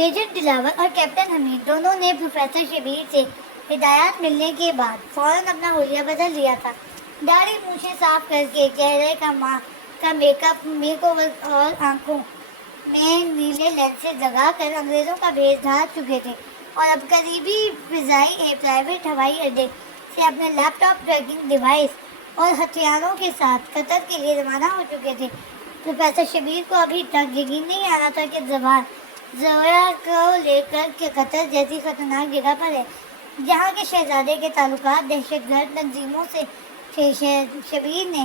Agent دلاور اور captain حمید دونوں نے پروفیسر شبیر سے ہدایات ملنے کے بعد فوراً اپنا حلیہ بدل لیا تھا۔ داڑھی مونچھیں صاف کر کے چہرے کا میک اپ اور آنکھوں میں نیلے لینسز لگا کر انگریزوں کا بھیس ڈھال چکے تھے اور اب قریبی فضائی پرائیویٹ ہوائی اڈے سے اپنے لیپ ٹاپ ٹریکنگ ڈیوائس اور ہتھیاروں کے ساتھ قطر کے لیے روانہ ہو چکے تھے۔ پروفیسر شبیر کو ابھی تک یقین نہیں آ رہا تھا کہ زویا کو لے کر کہ قطر جیسی خطرناک جگہ پر ہے جہاں کے شہزادے کے تعلقات دہشت گرد تنظیموں سے تھے۔ شبیر نے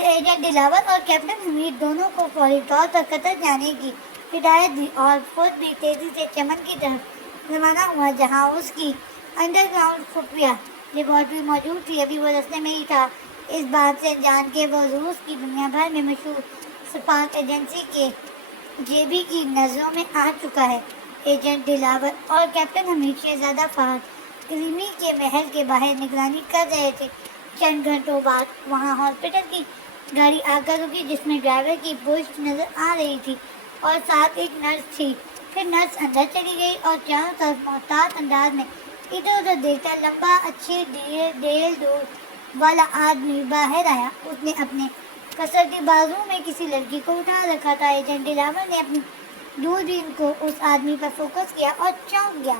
ایجنٹ دلاور اور کیپٹن حمید دونوں کو فوری طور پر قطر جانے کی ہدایت دی اور خود بھی تیزی سے چمن کی طرف روانہ ہوا جہاں اس کی انڈر گراؤنڈ خفیہ لیبارٹری موجود تھی۔ ابھی وہ رستے میں ہی تھا اس بات سے جان کے وہ روس کی دنیا بھر میں مشہور سپاہ ایجنسی کے جیبی کی نظروں میں آ چکا ہے۔ ایجنٹ دلاور اور کیپٹن حمید شہزادہ فہد کریمی کے محل کے باہر نگرانی کر رہے تھے۔ چند گھنٹوں بعد وہاں ہاسپٹل کی گاڑی آ کر رکی جس میں ڈرائیور کی پشت نظر آ رہی تھی اور ساتھ ایک نرس تھی۔ پھر نرس اندر چلی گئی اور چاروں طرف محتاط انداز میں ادھر ادھر دیکھتا لمبا اچھی ڈیل دور والا آدمی باہر آیا۔ اس نے اپنے کسرتی بازو میں کسی لڑکی کو اٹھا رکھا تھا۔ ایجنٹ دلاور نے اپنی دوربین کو اس آدمی پر فوکس کیا اور چونک گیا۔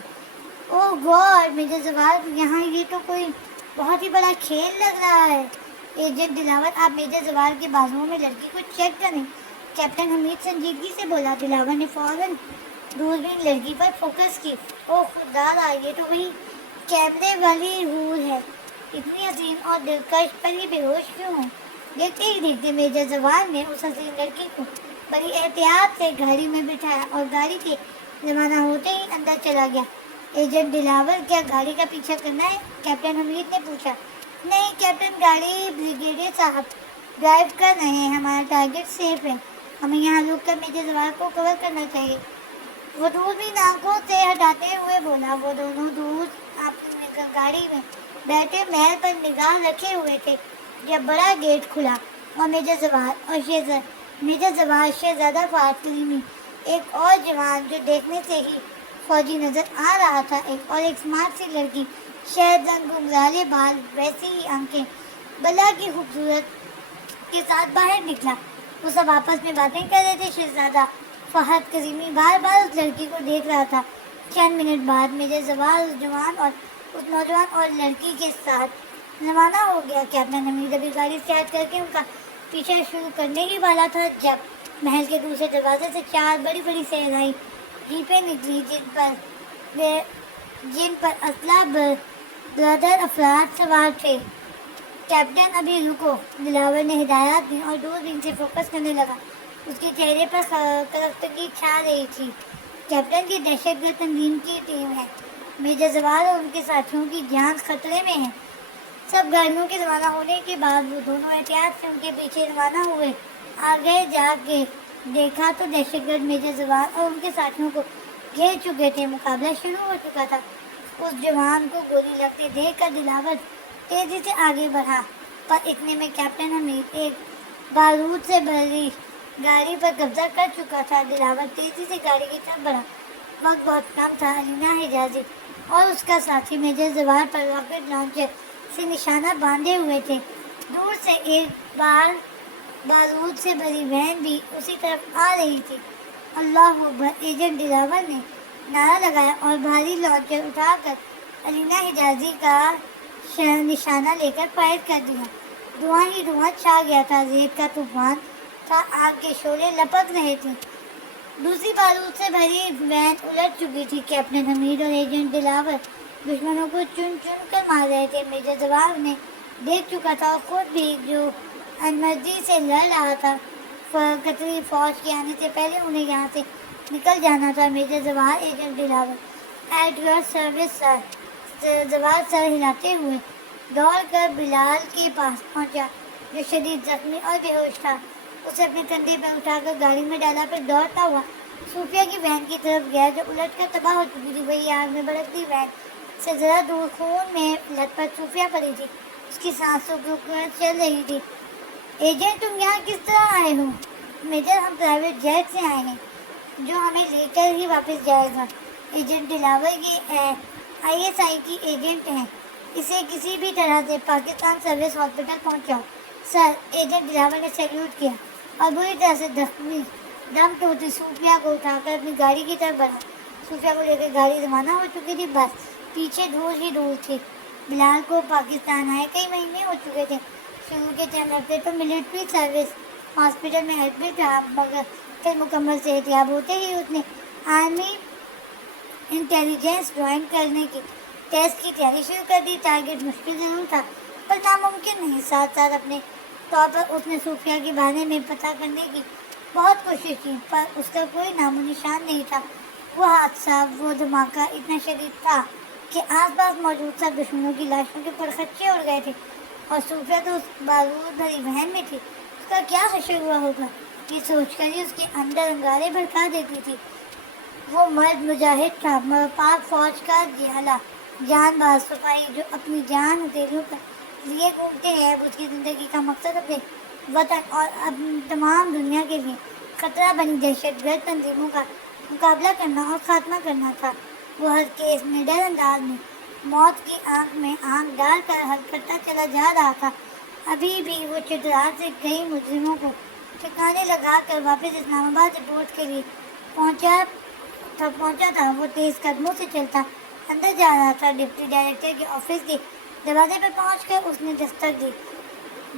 اوہ گاڈ میجر زوال، یہاں یہ تو کوئی بہت ہی بڑا کھیل لگ رہا ہے۔ ایجنٹ دلاور، آپ میجر زوال کے بازوؤں میں لڑکی کو چیک کریں، کیپٹن حمید سنجیدگی سے بولا۔ دلاور نے فوراً دوربین لڑکی پر فوکس کی۔ اوہ خدا، یہ تو وہی کیمرے والی حور ہے، اتنی حسین اور دلکش، پر یہ بے ہوش کیوں ہے؟ دیکھتے ہی دیکھتے میجر زوال نے اس حسین لڑکی کو بڑی احتیاط سے گاڑی میں بٹھایا اور گاڑی کے روانہ ہوتے ہی اندر چلا گیا۔ ایجنٹ دلاور، کیا گاڑی کا پیچھا کرنا ہے؟ کیپٹن حمید نے پوچھا۔ نہیں کیپٹن، گاڑی بریگیڈیئر صاحب ڈرائیو کر رہے ہیں، ہمارا ٹارگیٹ سیف ہے، ہمیں یہاں رک کر میجر زوال کو کور کرنا چاہیے، وہ دوربین آنکھوں سے ہٹاتے ہوئے بولا۔ وہ دونوں دور اپنی گاڑی میں بیٹھے محل پر نگاہ رکھے ہوئے تھے جب بڑا گیٹ کھلا اور میجر زوال شہزادہ فہد کریمی، ایک اور جوان جو دیکھنے سے ہی فوجی نظر آ رہا تھا، اور ایک اسمارٹ سی لڑکی، شہد رنگ گھنگھرالے بال، ویسی ہی آنکھیں، بلا کی خوبصورت کے ساتھ باہر نکلا۔ وہ سب آپس میں باتیں کر رہے تھے۔ شہزادہ فہد کریمی بار بار اس لڑکی کو دیکھ رہا تھا۔ چند منٹ بعد میجر زوال اس نوجوان اور لڑکی کے ساتھ روانہ ہو گیا۔ کیپٹن حمید ابھی گاڑی اسٹارٹ کر کے ان کا پیچھا شروع کرنے ہی والا تھا جب محل کے دوسرے دروازے سے 4 بڑی بڑی صحرائی جیپیں نکلی جن پر اسلحہ بردار افراد سوار تھے۔ کیپٹن ابھی رکو، دلاور نے ہدایات دی اور دوربین سے فوکس کرنے لگا۔ اس کے چہرے پر کرختگی چھا رہی تھی۔ کیپٹن کی دہشت گرد تنظیم کی ٹیم ہے، میجر زوال اور ان کے ساتھیوں کی جان خطرے میں ہے۔ سب گاڑیوں کے روانہ ہونے کے بعد وہ دونوں احتیاط سے ان کے پیچھے روانہ ہوئے۔ آگے جا کے دیکھا تو دہشت گرد میجر زوال اور ان کے ساتھیوں کو گھیر چکے تھے۔ مقابلہ شروع ہو چکا تھا۔ اس جوان کو گولی لگتے دیکھ کر دلاور تیزی سے آگے بڑھا، پر اتنے میں کیپٹن حمید ایک بارود سے بھری گاڑی پر قبضہ کر چکا تھا۔ دلاور تیزی سے گاڑی کی طرف بڑھا۔ وقت بہت کم تھا۔ علینا حجازی اور اس کا ساتھی میجر زوال پر راکٹ لانچر سے نشانہ باندھے ہوئے تھے۔ دور سے ایک بارود سے بھری وین بھی اسی طرف آ رہی تھی۔ اللہ اکبر! ایجنٹ دلاور نے نعرہ لگایا اور بھاری لانچر اٹھا کر علینا حجازی کا نشانہ لے کر فائر کر دیا۔ دھواں ہی دھواں چھا گیا تھا، ریت کا طوفان تھا، آگ کے شعلے لپک رہے تھے۔ دوسری بارود سے بھری وین الٹ چکی تھی۔ کیپٹن حمید اور ایجنٹ دلاور دشمنوں کو چن چن کر مار رہے تھے۔ میجر زوال نے دیکھ چکا تھا اور خود بھی جو انمرزی سے لڑ رہا تھا۔ قطری فوج کے آنے سے پہلے انہیں یہاں سے نکل جانا تھا۔ Major Zawal, agent Dilawar, at your service sir. Zawal سر ہلاتے ہوئے دوڑ کر بلال کے پاس پہنچا جو شدید زخمی اور بے ہوش تھا۔ اسے اپنے کندھے پر اٹھا کر گاڑی میں ڈالا، پھر دوڑتا ہوا صوفیہ کی وین کی طرف گیا جو الٹ کر تباہ ہو چکی تھی۔ وہی آگ میں بھڑکتی وین سے ذرا دور خون میں لت پت صوفیہ پڑی تھی، اس کی سانس رک رک کر چل رہی تھی۔ ایجنٹ، تم یہاں کس طرح آئے ہو؟ میجر، ہم پرائیویٹ جیٹ سے آئے ہیں، جو ہمیں لے کر ہی واپس جائے گا۔ ایجنٹ دلاور یہ ISI کی ایجنٹ ہیں، اسے کسی بھی طرح سے پاکستان سروس ہاسپٹل پہنچاؤ۔ سر، ایجنٹ دلاور نے سیلیوٹ کیا اور بری طرح سے دم توڑتی صوفیہ کو اٹھا کر اپنی گاڑی کی طرف بڑھا۔ صوفیہ کو لے کر گاڑی روانہ ہو چکی تھی، بس پیچھے دھول ہی دھول تھی۔ بلال کو پاکستان آئے کئی مہینے ہو چکے تھے۔ شروع کے چند ہفتے تو ملٹری سروس ہاسپٹل میں ایڈمٹ رہا، مگر پھر مکمل صحتیاب ہوتے ہی اس نے آرمی انٹیلیجنس جوائن کرنے کی ٹیسٹ کی تیاری شروع کر دی۔ ٹارگیٹ مشکل ضرور تھا پر ناممکن نہیں۔ ساتھ ساتھ اپنے طور پر اس نے صوفیہ کے بارے میں پتہ کرنے کی بہت کوشش کی، پر اس کا کوئی نام و نشان نہیں تھا۔ وہ حادثہ، وہ دھماکہ اتنا شدید تھا کہ آس پاس موجود سب دشمنوں کی لاشوں کے پرخچے اڑ گئے تھے، اور صوفیہ تو اس بارود بھری وہن میں تھی۔ اس کا کیا حشر ہوا ہوگا، یہ سوچ کر ہی اس کے اندر انگارے بھڑکا دیتی تھی۔ وہ مرد مجاہد تھا، پاک فوج کا جیالہ، جان باز سپاہی جو اپنی جان ہتھیلیوں پر لیے گھومتے ہیں۔ اب اس کی زندگی کا مقصد اپنے وطن اور اب تمام دنیا کے لیے خطرہ بنی دہشت گرد تنظیموں کا مقابلہ کرنا اور خاتمہ کرنا تھا۔ وہ ہر کیس میں ڈر انداز میں موت کی آنکھ میں آنکھ ڈال کر حل کرتا چلا جا رہا تھا۔ ابھی بھی وہ چترال سے کئی مجرموں کو ٹھکانے لگا کر واپس اسلام آباد رپورٹ کے لیے پہنچا تھا۔ وہ تیز قدموں سے چلتا اندر جا رہا تھا۔ ڈپٹی ڈائریکٹر کے آفس کے دروازے پر پہنچ کر اس نے دستک دی۔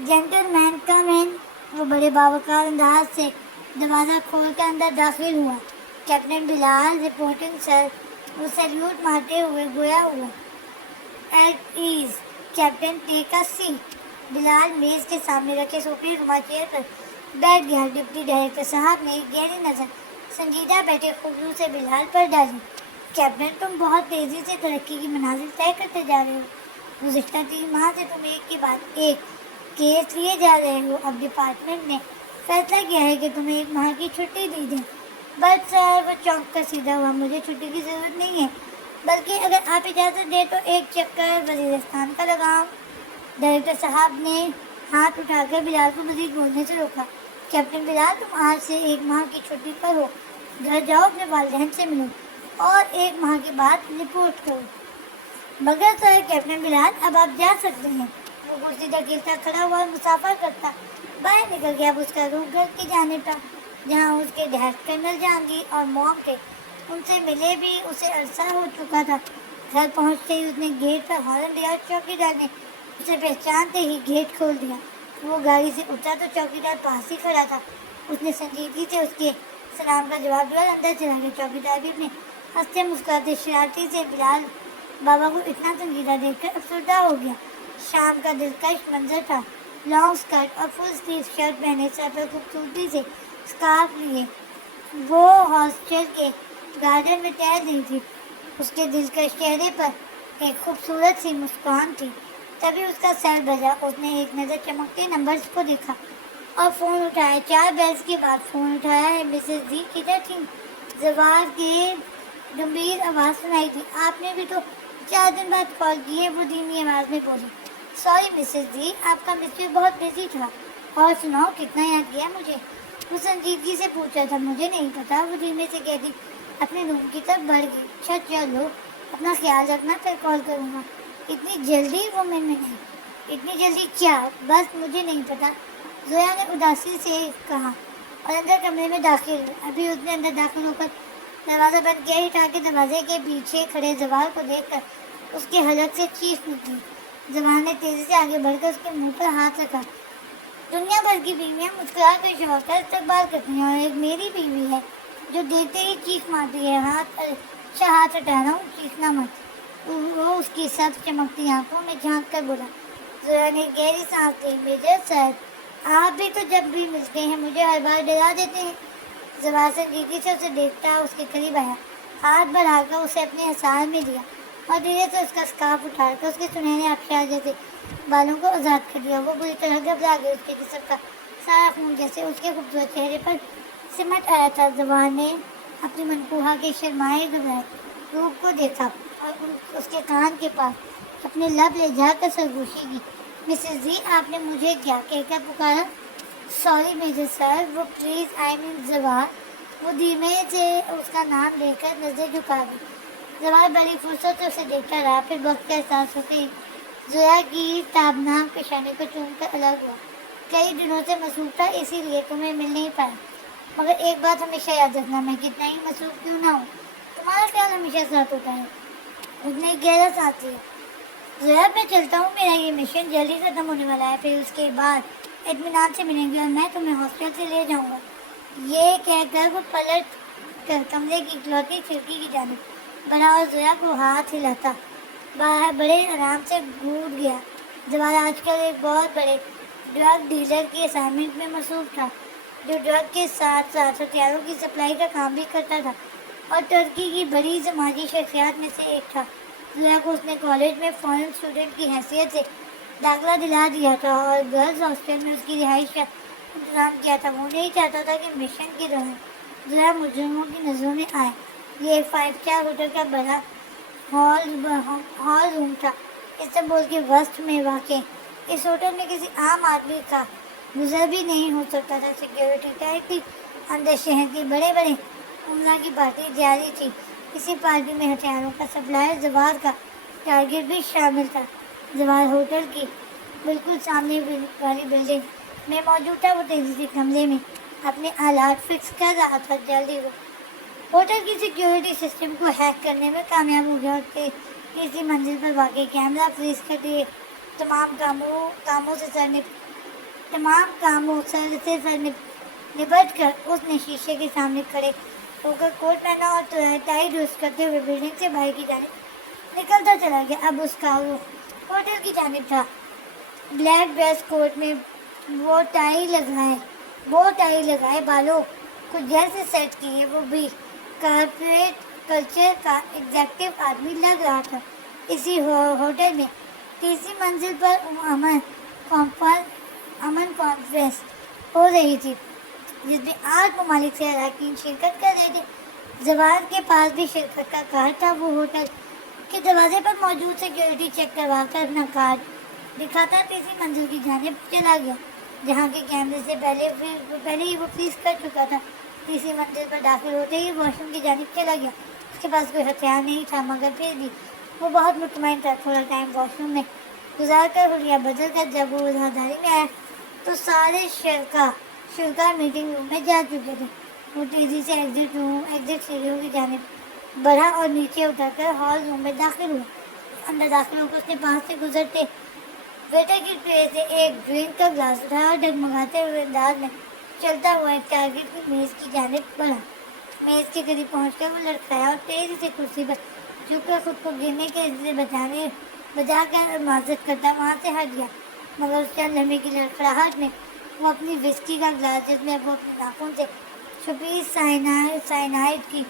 جینٹل مین کم ان۔ وہ بڑے باوقار انداز سے دروازہ کھول کر اندر داخل ہوا۔ Captain Bilal reporting sir. وہ سیلیوٹ مارتے ہوئے گویا ہوا at ease captain, take a seat. Bilal میز کے سامنے رکھے صوفی نما چیئر پر بیٹھ گیا۔ ڈپٹی ڈائریکٹر صاحب نے ایک گہری نظر سنجیدہ بیٹھے خضوع سے بلال پر ڈالی۔ کیپٹن، تم بہت تیزی سے ترقی کی منازل طے کرتے جا رہے ہو۔ گزشتہ 3 ماہ سے تم ایک کے بعد ایک کیس لیے جا رہے ہو۔ اب ڈپارٹمنٹ نے فیصلہ کیا ہے کہ تمہیں 1 ماہ کی چھٹی دی جائے۔ بٹ سر، وہ چونک کر سیدھا ہوا، مجھے چھٹی کی ضرورت نہیں ہے، بلکہ اگر آپ اجازت دیں تو ایک چکر وزیرستان کا لگاؤں۔ ڈائریکٹر صاحب نے ہاتھ اٹھا کر بلال کو مزید بولنے سے روکا۔ کیپٹن بلال، تم آج سے 1 ماہ کی چھٹی پر ہو، گھر جاؤ، اپنے والدین سے ملو اور 1 ماہ کے بعد رپورٹ کرو۔ مگر سر، کیپٹن بلال، اب آپ جا سکتے ہیں۔ وہ کرسی دھکیلتا کھڑا ہوا اور مسافر کرتا باہر نکل گیا۔ اب اس کا رخ گھر کی جانب تھا، جہاں اس کے ڈیڈ کرنل جہانگیر اور موم تھے۔ ان سے ملے بھی اسے عرصہ ہو چکا تھا۔ گھر پہنچتے ہی اس نے گیٹ پر ہارن دیا۔ چوکیدار نے اسے پہچانتے ہی گیٹ کھول دیا۔ وہ گاڑی سے اترا تو چوکیدار پاس ہی کھڑا تھا۔ اس نے سنجیدگی سے اس کے سلام کا جواب دیا اور اندر چلا گیا۔ چوکیدار بھی اپنے ہنستے مسکراتے شرارتی سے بلال بابا کو اتنا سنجیدہ دیکھ کر افسردہ ہو گیا۔ شام کا دلکش منظر تھا۔ لانگ اسکرٹ اور فل سلیو شرٹ پہنے، سر پر خوبصورتی سے اسکارف لیے وہ ہاسٹل کے گارڈن میں ٹہل رہی تھی۔ اس کے دلکش چہرے پر ایک خوبصورت سی مسکان تھی۔ تبھی اس کا سر بجا۔ اس نے ایک نظر چمکتے نمبرز کو دیکھا اور فون اٹھایا۔ 4 بیلز کے بعد فون اٹھایا ہے۔ مسز جی کدھر تھیں؟ زوال کی گمبھیر آواز سنائی دی۔ آپ نے بھی تو 4 دن بعد کال کی ہے، وہ دھیمی آواز میں بولی۔ سوری مسز جی، آپ کا مسٹر بہت بزی تھا۔ اور سناؤ، کتنا یاد کیا مجھے؟ وہ سنجیدگی سے پوچھا تھا۔ مجھے نہیں پتا، وہ دھیمے سے کہتی اپنے روم کی طرف بڑھ گئی۔ اچھا چلو، اپنا خیال رکھنا، پھر کال کروں گا۔ اتنی جلدی؟ وہ میں نہیں۔ اتنی جلدی کیا؟ بس مجھے نہیں پتا، زویا نے اداسی سے کہا اور اندر کمرے میں داخل ہوئی۔ ابھی اس نے اندر داخل ہو کر دروازہ بند کیا ہی تھا کہ دروازے کے پیچھے کھڑے زوال کو دیکھ کر اس کے حلق سے چیخ نکلی۔ زوال نے تیزی سے آگے بڑھ کر اس کے منہ پر ہاتھ رکھا۔ دنیا بھر کی بیویاں مسکرا کر شوہر کا استقبال کرتی ہیں، اور ایک میری بیوی ہے جو دیکھتے ہی چیخ مارتی ہے۔ ہاتھ ہٹا رہا ہوں، چیخنا مت۔ وہ اس کی سب چمکتی آنکھوں میں جھانک کر بولا۔ زویا نے گہری سانس لی۔ میجر صاحب، آپ بھی تو جب بھی ملتے ہیں مجھے ہر بار ڈرا دیتے ہیں۔ زوال سنجیدگی سے اسے دیکھتا اس کے قریب آیا، ہاتھ بڑھا کر اسے اپنے حصار میں لیا اور دھیرے سے اس کا اسکارف اٹھا کر اس کے سنہرے آبشار جیسے بالوں کو آزاد کر دیا۔ وہ بری طرح گھبرا گئی۔ اس کے جسم کا سارا خون جیسے اس کے خوبصورت چہرے پر سمٹ آیا تھا۔ زوال نے اپنی منقوہہ کے شرمائے گھبرائے روپ کو دیکھا اور اس کے کان کے پاس اپنے لب لے جا کر سرگوشی کی۔ مسز جی، آپ نے مجھے کیا کہہ کر پکارا؟ سوری میجر سر، وہ پلیز آئی مین زوال، وہ دھیمے سے اس کا نام لے کر نظر جھکا گئی. زوال بڑی فرصت سے اسے دیکھتا رہا. پھر وقت کا احساس ہوتے ہی زویا کی تابناک پیشانی کو چوم کر الگ ہوا. کئی دنوں سے مصروف تھا اسی لیے تمہیں مل نہیں پایا، مگر ایک بات ہمیشہ یاد رکھنا، میں کتنا ہی مصروف کیوں نہ ہوں تمہارا خیال ہمیشہ ساتھ ہوتا ہے. اتنا ہی گہرا ساتھ ہے. زویا میں چلتا ہوں، میرا یہ مشن جلدی ختم ہونے والا ہے، پھر اس کے بعد اطمینان سے ملیں گے اور میں تمہیں ہاسپٹل سے لے جاؤں گا. یہ کہہ کر وہ پلٹ کر کمرے کی اکلوتی کھڑکی کی جانب بڑھا اور زویا کو ہاتھ ہلاتا باہر بڑے آرام سے گھوٹ گیا. زوال آج کل ایک بہت بڑے ڈرگ ڈیلر کی اسائنمنٹ میں مصروف تھا، جو ڈرگ کے ساتھ ساتھ ہتھیاروں کی سپلائی کا کام بھی کرتا تھا اور ترکی کی بڑی سماجی شخصیات میں سے ایک تھا. زویا کو اس نے کالج میں فارن اسٹوڈنٹ کی حیثیت سے داخلہ دلا دیا تھا اور گرلز ہاسٹل میں اس کی رہائش کا انتظام کیا تھا. وہ نہیں چاہتا تھا کہ مشن کے دوران زویا مجرموں کی نظروں میں آئے. یہ 5 اسٹار ہوٹل کا بڑا ہال روم تھا، استنبول کے وسط میں واقع. اس ہوٹل میں کسی عام آدمی کا گزر بھی نہیں ہو سکتا تھا. سیکیورٹی ٹائٹ تھی. اندر شہر کی بڑے بڑے عملہ کی پارٹی جاری تھی. اسی پارٹی میں ہتھیاروں کا سپلائر زوال کا ٹارگیٹ بھی شامل تھا. زوال ہوٹل کی بالکل سامنے والی بلڈنگ میں موجود تھا. وہ تیزی سے کمرے میں اپنے آلات فکس کر رہا تھا. جلدی وہ ہوٹل کی سیکیورٹی سسٹم کو ہیک کرنے میں کامیاب ہو گیا اور تیسری منزل پر واقع کیمرہ فریز کر دیے. تمام کاموں سے سر نپٹ کر اس نے شیشے کے سامنے کھڑے ہو کر کوٹ پہنا اور ٹائی درست کرتے ہوئے بلڈنگ سے باہر کی جانب نکلتا چلا گیا. اب اس کا وہ ہوٹل کی جانب تھا. بلیک ڈریس کوٹ میں وہ ٹائی لگائے بالوں کو جیسے سیٹ کیے، وہ بھی کارپوریٹ کلچر کا ایگزیکٹو آدمی لگ رہا تھا. اسی ہوٹل میں تیسری منزل پر امن کانفرنس ہو رہی تھی، جس میں 8 ممالک سے اراکین شرکت کر رہے تھے. زوال کے پاس بھی شرکت کا کارڈ تھا. وہ ہوٹل کے دروازے پر موجود سیکیورٹی چیک کروا کر اپنا کارڈ دکھاتا تیسری منزل کی جانب چلا گیا، جہاں کے کیمرے سے پہلے ہی وہ فریز کر چکا تھا. تیسری منزل پر داخل ہوتے ہی واش روم کی جانب چلا گیا. اس کے پاس کوئی ہتھیار نہیں تھا، مگر پھر بھی وہ بہت مطمئن تھا. تھوڑا ٹائم واش روم میں گزار کر حلیہ بدل کر جب وہ راہداری میں آیا تو سارے شرکا میٹنگ روم میں جا چکے تھے. وہ تیزی سے ایگزٹ سیڑھیوں کی جانب بڑھا اور نیچے اتر کر ہال روم میں داخل ہوا. اندر داخل ہو کر اس نے پاس سے گزرتے ویٹر کی ٹرے سے ایک ڈرنک کا گلاس اٹھایا اور ڈگمگاتے ہوئے انداز میں چلتا ہوا ایک ٹارگیٹ کی میز کی جانب بڑھا. میز کے قریب پہنچ کر وہ لڑکھایا اور تیزی سے کرسی پر جھک کر خود کو گرنے کے سے بجا کر معذرت کرتا وہاں سے ہٹ گیا. مگر اس چند لمحے کی لڑکھڑاہٹ میں وہ اپنی وسکی کا گلاس، جس میں وہ اپنے ناخن سے چھپی سائنائڈ کی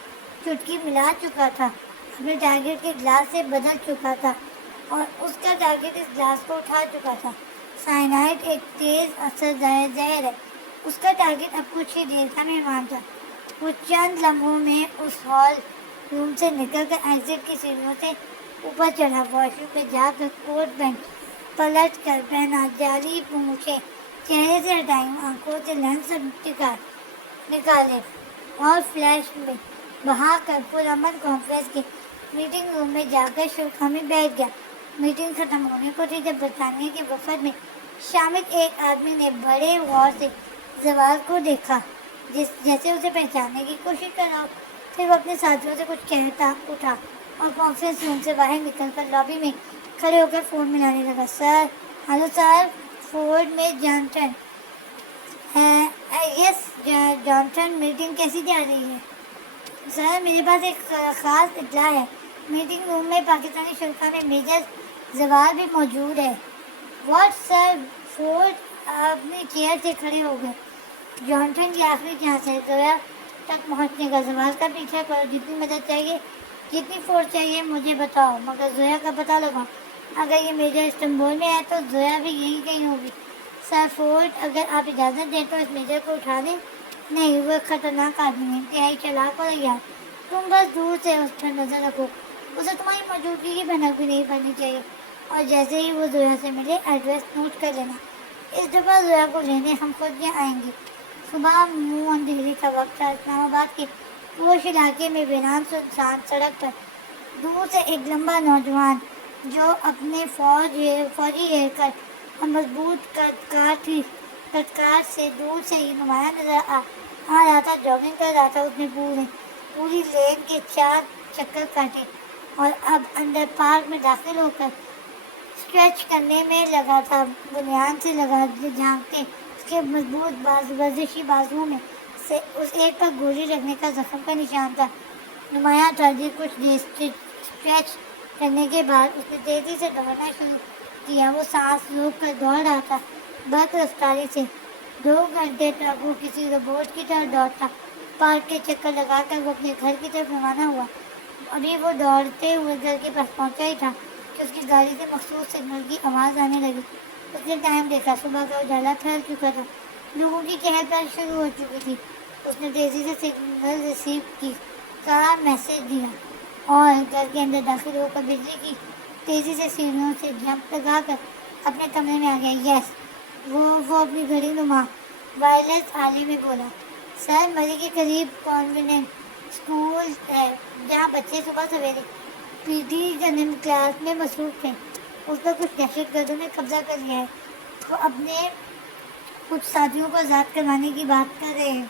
چٹکی ملا چکا تھا، اپنے ٹارگیٹ کے گلاس سے بدل چکا تھا اور اس کا ٹارگیٹ اس گلاس کو اٹھا چکا تھا. سائنائڈ ایک تیز اثر زہر ہے. اس کا ٹارگیٹ اب کچھ ہی دیر کا مہمان تھا. وہ چند لمحوں میں اس ہال روم سے نکل کر ایگزٹ کی سیڑھیوں سے اوپر چڑھا. واش روم میں جا کر کوٹ پینٹ پلٹ کر پہنا، جالی پونچھیں چہرے سے ہٹائیں، آنکھوں سے لینس نکالے اور فلیش میں بہا کر پرامن کانفرنس کے میٹنگ روم میں جا کر شرکا میں بیٹھ گیا. میٹنگ ختم ہونے کو تھی جب برطانیہ کے وفد میں شامل ایک آدمی نے بڑے غور سے زوال کو دیکھا، جیسے اسے پہچاننے کی کوشش کر رہا ہو. پھر وہ اپنے ساتھیوں سے کچھ کہتا اٹھا اور کانفرنس روم سے باہر نکل کر لابی میں کھڑے ہو کر فون ملانے لگا. سر، ہلو سر، فورڈ میں جانسن. یس جانسن، میٹنگ کیسی جا رہی ہے؟ سر، میرے پاس ایک خاص اطلاع ہے. میٹنگ روم میں پاکستانی شرکا میں میجر زوال بھی موجود ہے. What sir? فورڈ اپنی چیئر سے کھڑے ہو گئے. جانسن کی آخری چانس ہے زویا تک پہنچنے کا. زوال کا پیچھا کرو. جتنی مدد چاہیے، جتنی فورس چاہیے مجھے بتاؤ، مگر زویا کا پتہ لگاؤ. اگر یہ میجر استنبول میں ہے تو زویا بھی یہیں کہیں ہوگی. سر فورڈ، اگر آپ اجازت دیں تو اس میجر کو اٹھا دیں. نہیں، وہ ایک خطرناک آدمی ہے، انتہائی چالاک اور عیار. تم بس دور سے اس پر نظر رکھو. اسے تمہاری موجودگی کی بھنک بھی نہیں پڑنی چاہیے. اور جیسے ہی وہ زویا سے ملے ایڈریس نوٹ کر لینا. اس دفعہ زویا کو لینے ہم خود یہاں آئیں گے. صبح منہ اندھیرے کا وقت تھا. اسلام آباد کے پوش علاقے میں ویران سنسان سڑک پر دور سے ایک لمبا نوجوان جو اپنے فوجی ہیئر کٹ اور مضبوط کٹکار سے دور سے ہی نمایاں نظر آ رہا تھا. جاگنگ کر رہا تھا. اس نے پوری لین کے 4 چکر کاٹے اور اب انڈر پارک میں داخل ہو کر اسٹریچ کرنے میں لگا تھا. بنیاد سے لگا جھانکتے اس کے مضبوط ورزشی بازوؤں میں سے اس ایک پر گولی لگنے کا زخم کا نشان تھا. نمایاں تردید. کچھ دیر اسٹریچ کرنے کے بعد اس نے تیزی سے دوڑنا شروع کیا. وہ سانس روک کر دوڑ رہا تھا برق رفتاری سے. 2 گھنٹے تک وہ کسی روبوٹ کی طرح دوڑتا. پارک کے چکر لگا کر وہ اپنے گھر کی طرف روانہ ہوا. ابھی وہ دوڑتے ہوئے گھر کے پاس پہنچا ہی تھا کہ اس کی گاڑی سے مخصوص سگنل کی آواز آنے لگی. اس نے ٹائم دیکھا. صبح کا اجالا پھیل چکا تھا. لوگوں کی چہل پہل شروع ہو چکی تھی. اس نے تیزی سے سگنل ریسیو کی کا میسج دیا اور گھر کے اندر داخل ہو کر بجلی کی تیزی سے سیڑھیوں سے جمپ لگا کر اپنے کمرے میں آ گیا. یس وہ اپنی گھڑی نما وائرلیس آلے میں بولا. سر مری کے قریب کانوینٹ اسکول ہے جہاں بچے صبح سویرے پی ٹی کلاس میں مصروف تھے. اس پر کچھ دہشت گردوں نے قبضہ کر لیا ہے. وہ اپنے کچھ ساتھیوں کو آزاد کروانے کی بات کر رہے ہیں.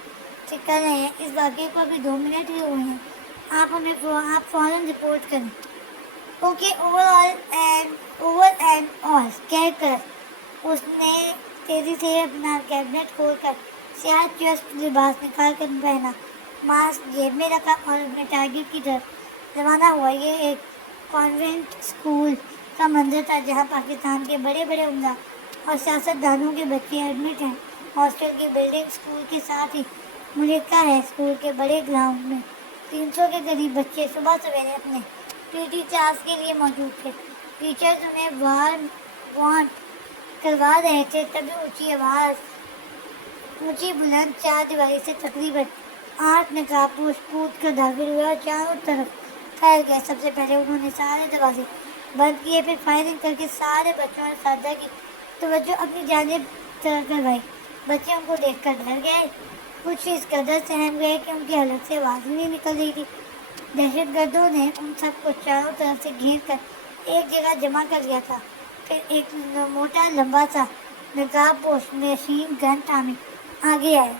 اس واقعے کو ابھی 2 منٹ ہی ہوئے ہیں. آپ فوراً رپورٹ کریں. اوکے. اوور اینڈ آل کہہ کر اس نے تیزی سے اپنا کیبنٹ کھول کر سیاہ چسپ لباس نکال کر پہنا. ماسک جیب میں رکھا اور اپنے ٹارگیٹ کی طرف روانہ ہوا. یہ ایک کانوینٹ اسکول کا منظر تھا جہاں پاکستان کے بڑے بڑے عملہ اور سیاست دانوں کے بچے ایڈمٹ ہیں. ہاسٹل کی بلڈنگ اسکول کے ساتھ ہی ملکہ ہے. اسکول کے بڑے گراؤنڈ میں 300 کے قریب بچے صبح سویرے اپنے پی ٹی کلاس کے لیے موجود تھے. ٹیچرز انہیں وارنٹ کروا رہے تھے. تبھی اونچی بلند 4 دیواری سے تقریباً 8 نقاب پوش کود کر داخل ہوئے اور چاروں طرف پھیل گئے. سب سے پہلے انہوں نے سارے دروازے بند کیے. پھر فائرنگ کر کے سارے بچوں اور اساتذہ کی توجہ اپنی جانب کروائی. بچے ان کو دیکھ کر ڈر گئے. کچھ اس قدر سہم گئے کہ ان کی حلق سے آواز ہی نہیں نکل رہی تھی. دہشت گردوں نے ان سب کو چاروں طرف سے گھیر کر ایک جگہ جمع کر لیا تھا. پھر ایک موٹا لمبا سا نقاب پوش مشین گن تھامے آگے آئے.